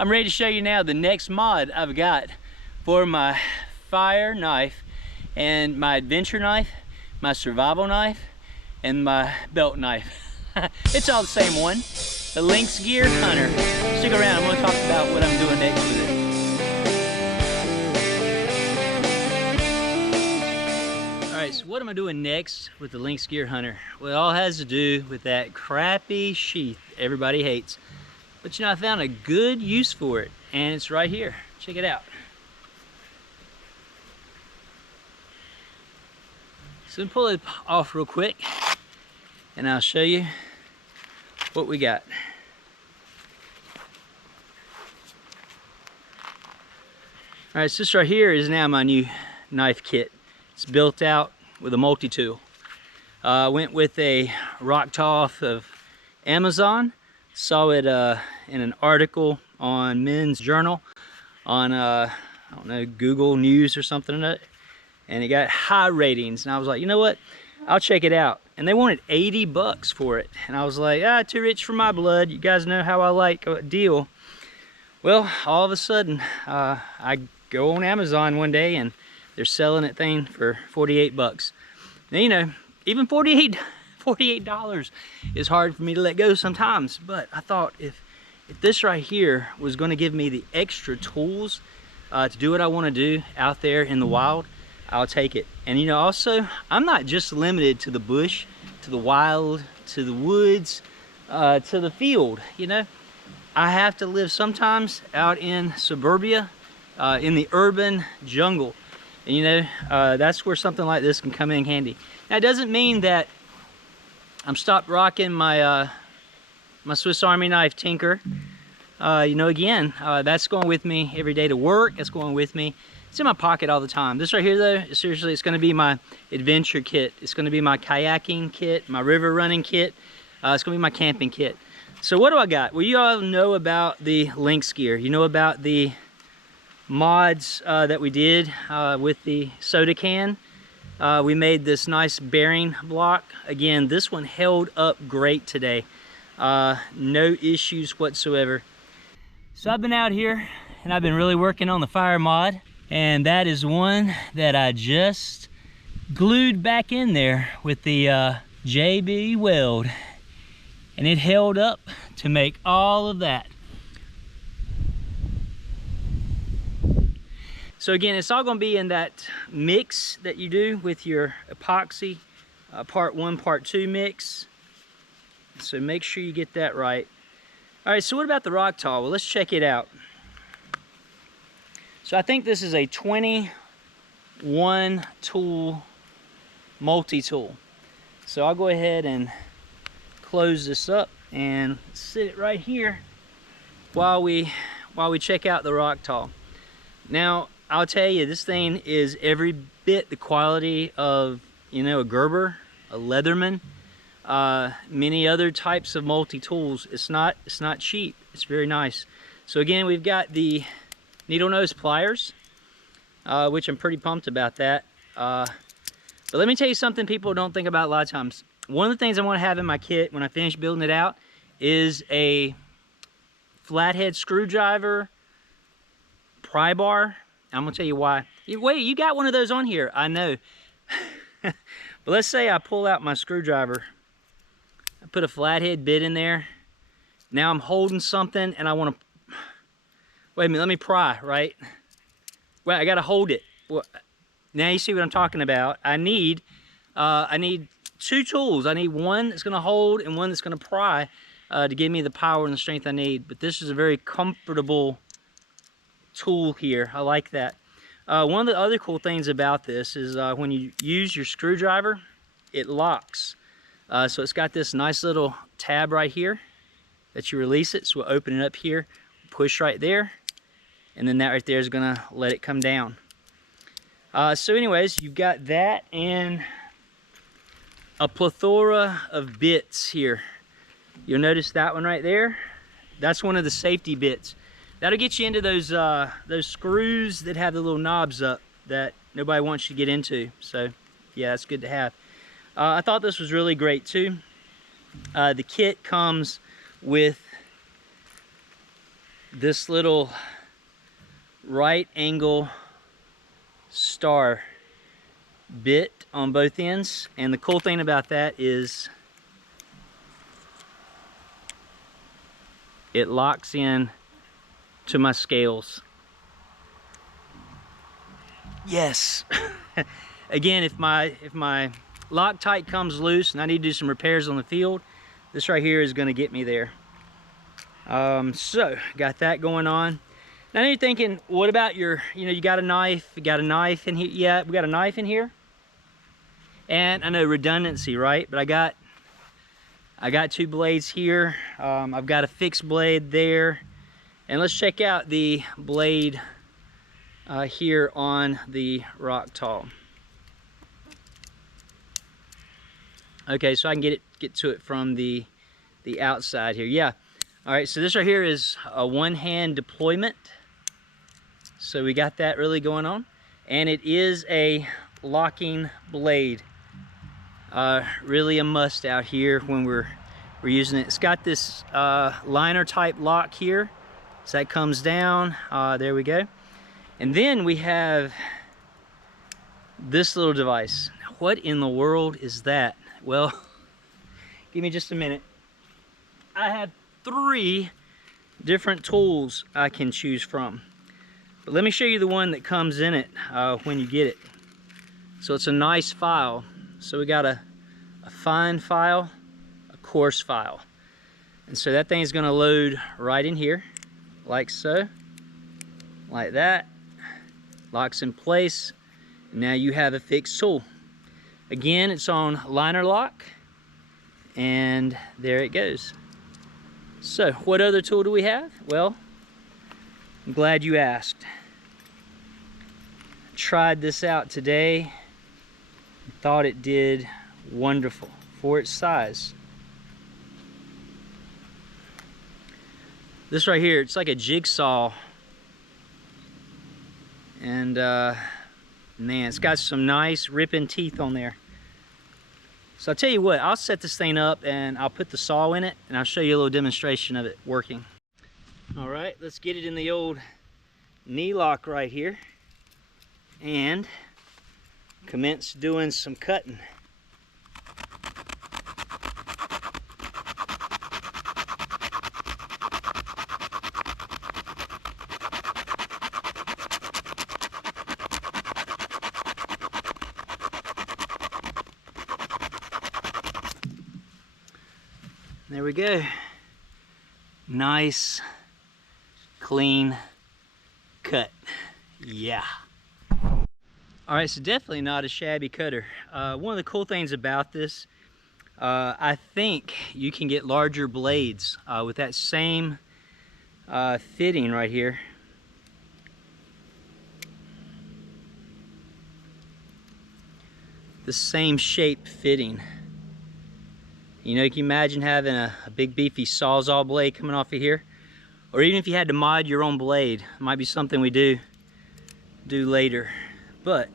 I'm ready to show you now the next mod I've got for my fire knife and my adventure knife, my survival knife, and my belt knife. It's all the same one, the Lynx Gear Hunter. Stick around, I'm gonna talk about what I'm doing next with it. Alright, so what am I doing next with the Lynx Gear Hunter? Well, it all has to do with that crappy sheath everybody hates. But you know, I found a good use for it, and it's right here. Check it out. So let me pull it off real quick, and I'll show you what we got. Alright, so this right here is now my new knife kit. It's built out with a multi-tool. I went with a Rocktol off of Amazon. Saw it in an article on Men's Journal on, I don't know, Google News or something. And it got high ratings. And I was like, you know what? I'll check it out. And they wanted 80 bucks for it. And I was like, too rich for my blood. You guys know how I like a deal. Well, all of a sudden, I go on Amazon one day and they're selling that thing for 48 bucks. Now, you know, even $48 is hard for me to let go sometimes. But I thought if this right here was going to give me the extra tools to do what I want to do out there in the wild, I'll take it. And you know, also, I'm not just limited to the bush, to the wild, to the woods, to the field. You know, I have to live sometimes out in suburbia, in the urban jungle. And you know, that's where something like this can come in handy. Now, it doesn't mean that I'm stopped rocking my my Swiss Army knife Tinker. You know, again, that's going with me every day to work. That's going with me. It's in my pocket all the time. This right here, though, seriously, it's going to be my adventure kit. It's going to be my kayaking kit, my river running kit. It's going to be my camping kit. So what do I got? Well, you all know about the Lynx Gear. You know about the mods that we did with the soda can. We made this nice bearing block. Again, this one held up great today. No issues whatsoever. So I've been out here and I've been really working on the fire mod, and that is one that I just glued back in there with the JB Weld, and it held up to make all of that. So again, it's all going to be in that mix that you do with your epoxy, part 1, part 2 mix. So make sure you get that right. All right, so what about the Rocktol? Well, let's check it out. So I think this is a 21 tool multi-tool. So I'll go ahead and close this up and sit it right here while we check out the Rocktol. Now, I'll tell you, this thing is every bit the quality of, you know, a Gerber, a Leatherman, many other types of multi-tools. It's not cheap. It's very nice. So again, we've got the needle nose pliers, which I'm pretty pumped about that. But let me tell you something people don't think about a lot of times. One of the things I want to have in my kit when I finish building it out is a flathead screwdriver, pry bar. I'm gonna tell you why. Wait, you got one of those on here, I know. But let's say I pull out my screwdriver. I put a flathead bit in there. Now I'm holding something and I want to, wait a minute, let me pry, right? Well, I gotta hold it. Well, now you see what I'm talking about. I need 2 tools. I need one that's gonna hold and one that's gonna pry to give me the power and the strength I need. But this is a very comfortable tool here. I like that. One of the other cool things about this is when you use your screwdriver, it locks. So it's got this nice little tab right here that you release it. So we'll open it up here, push right there, and then that right there is gonna let it come down. So anyways, you've got that and a plethora of bits here. You'll notice that one right there. That's one of the safety bits. That'll get you into those screws that have the little knobs up that nobody wants you to get into. So yeah, that's good to have. I thought this was really great too. The kit comes with this little right angle star bit on both ends, and the cool thing about that is it locks in to my scales. Yes. Again, if my Loctite comes loose and I need to do some repairs on the field, this right here is going to get me there. So got that going on. Now you're thinking, what about your, you got a knife, in here? Yeah, we got a knife in here. And I know redundancy, right? But I got two blades here. I've got a fixed blade there. And let's check out the blade here on the Rocktol. Okay, so I can get to it from the outside here. Yeah. All right, so this right here is a one-hand deployment. So we got that really going on. And it is a locking blade. Really a must out here when we're using it. It's got this liner type lock here. So that comes down. There we go. And then we have this little device. What in the world is that? Well, give me just a minute. I have 3 different tools I can choose from. But let me show you the one that comes in it when you get it. So it's a nice file. So we got a fine file, a coarse file. And so that thing is going to load right in here, like so, like that. Locks in place. Now you have a fixed tool. Again, it's on liner lock, and there it goes. So what other tool do we have? Well, I'm glad you asked. Tried this out today. Thought it did wonderful for its size. This right here, it's like a jigsaw. And man, it's got some nice ripping teeth on there. So I'll tell you what, I'll set this thing up and I'll put the saw in it and I'll show you a little demonstration of it working. All right, let's get it in the old knee lock right here and commence doing some cutting. There we go. Nice, clean cut. Yeah. All right, so definitely not a shabby cutter. One of the cool things about this, I think you can get larger blades with that same fitting right here. The same shape fitting. You know, you can imagine having a big beefy Sawzall blade coming off of here. Or even if you had to mod your own blade, it might be something we do later. But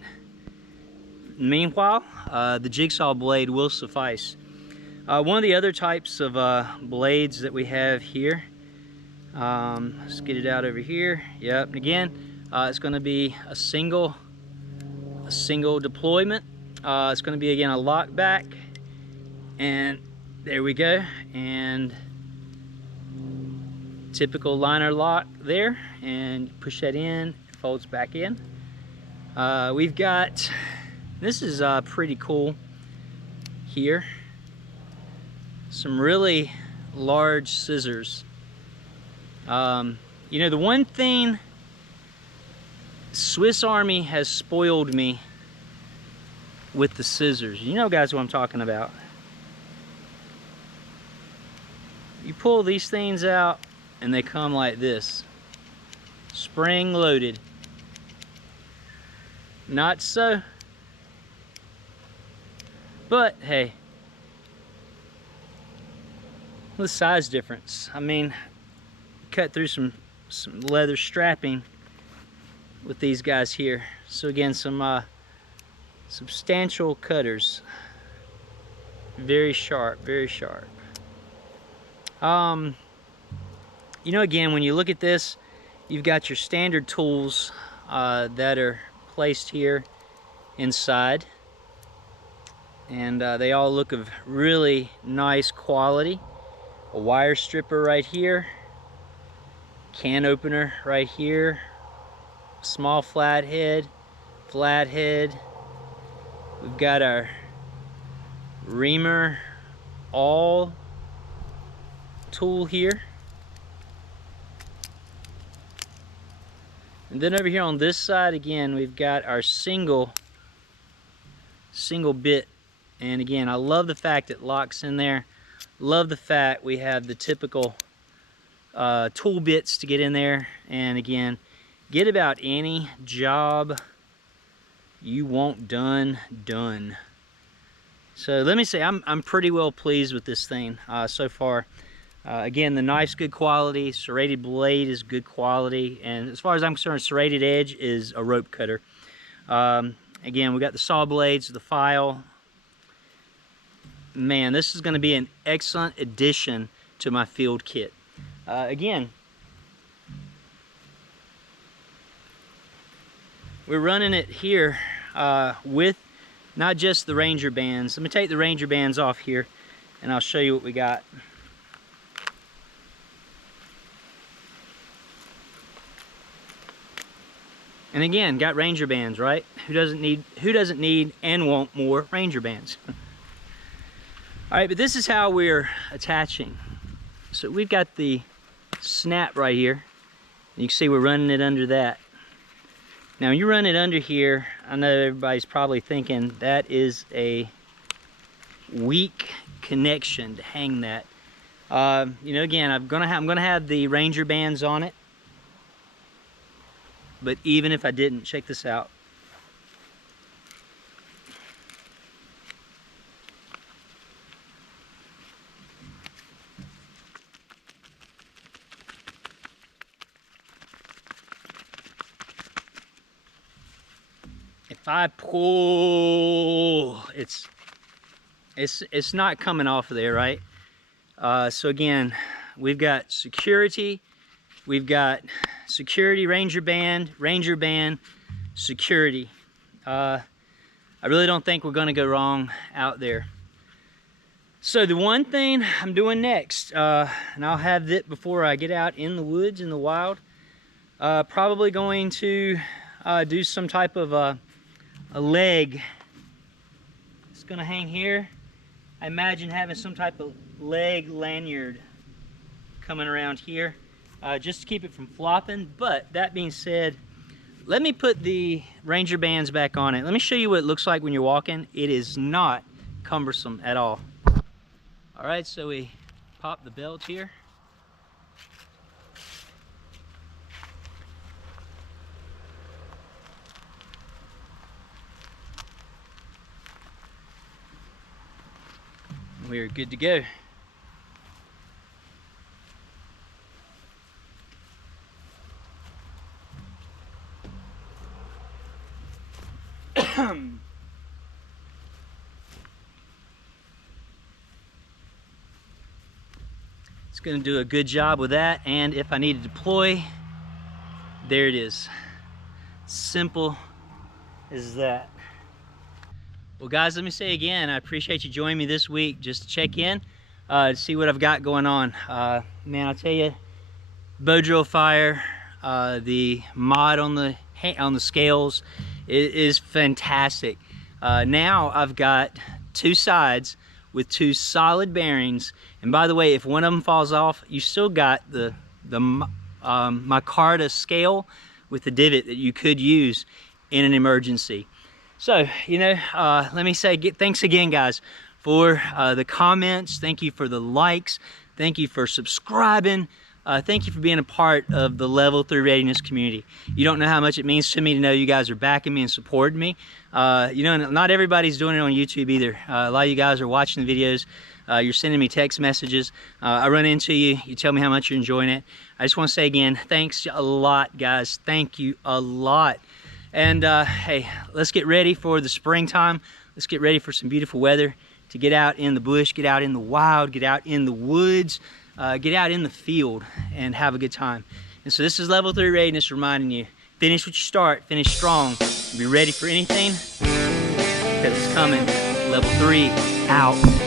meanwhile, the jigsaw blade will suffice. One of the other types of blades that we have here, let's get it out over here. Yep, and again, it's going to be a single deployment. It's going to be again a lock back, and there we go, and typical liner lock there, and push that in, it folds back in. We've got, this is pretty cool here, some really large scissors. You know, the one thing Swiss Army has spoiled me with the scissors. You know, guys, what I'm talking about. You pull these things out and they come like this, spring loaded. Not so, but hey, the size difference. I mean, cut through some leather strapping with these guys here. So again, some substantial cutters, very sharp, very sharp. you know, again, when you look at this, you've got your standard tools that are placed here inside, and they all look of really nice quality. A wire stripper right here, can opener right here, small flathead. We've got our reamer all tool here. And then over here on this side, again, we've got our single bit. And again, I love the fact it locks in there. Love the fact we have the typical tool bits to get in there. And again, get about any job you want done. So let me say, I'm pretty well pleased with this thing so far. Again, the knife's good quality, serrated blade is good quality, and as far as I'm concerned, serrated edge is a rope cutter. Again, we got the saw blades, the file. Man, this is going to be an excellent addition to my field kit. Again, we're running it here with not just the Ranger bands. Let me take the Ranger bands off here and I'll show you what we got. And again, got Ranger bands, right? Who doesn't need and want more Ranger bands? All right, but this is how we're attaching. So we've got the snap right here. You can see we're running it under that. Now when you run it under here, I know everybody's probably thinking that is a weak connection to hang that. You know, again, I'm gonna have the Ranger bands on it. But even if I didn't, check this out. If I pull, it's not coming off of there, right? So again, we've got security. We've got security, Ranger band, security. I really don't think we're gonna go wrong out there. So the one thing I'm doing next, and I'll have it before I get out in the woods, in the wild, probably going to do some type of a leg. It's gonna hang here. I imagine having some type of leg lanyard coming around here. Just to keep it from flopping. But that being said, let me put the Ranger bands back on it. Let me show you what it looks like when you're walking. It is not cumbersome at all. All right, so we pop the belt here. We're good to go. It's going to do a good job with that, and if I need to deploy, there it is. Simple as that. Well guys, let me say again, I appreciate you joining me this week just to check in, to see what I've got going on. Man, I'll tell you, bow drill fire, the mod on the scales is fantastic. Now I've got two sides with two solid bearings, and by the way, if one of them falls off, you still got the micarta scale with the divot that you could use in an emergency. So, you know, let me say thanks again, guys, for the comments. Thank you for the likes. Thank you for subscribing. Thank you for being a part of the Level 3 Readiness community. You don't know how much it means to me to know you guys are backing me and supporting me. You know, not everybody's doing it on YouTube either. A lot of you guys are watching the videos. You're sending me text messages. I run into you. You tell me how much you're enjoying it. I just want to say again, thanks a lot, guys. Thank you a lot. And hey, let's get ready for the springtime. Let's get ready for some beautiful weather to get out in the bush, get out in the wild, get out in the woods. get out in the field and have a good time. And so this is level 3 readiness, reminding you, finish what you start, finish strong, be ready for anything, because it's coming. Level 3 out.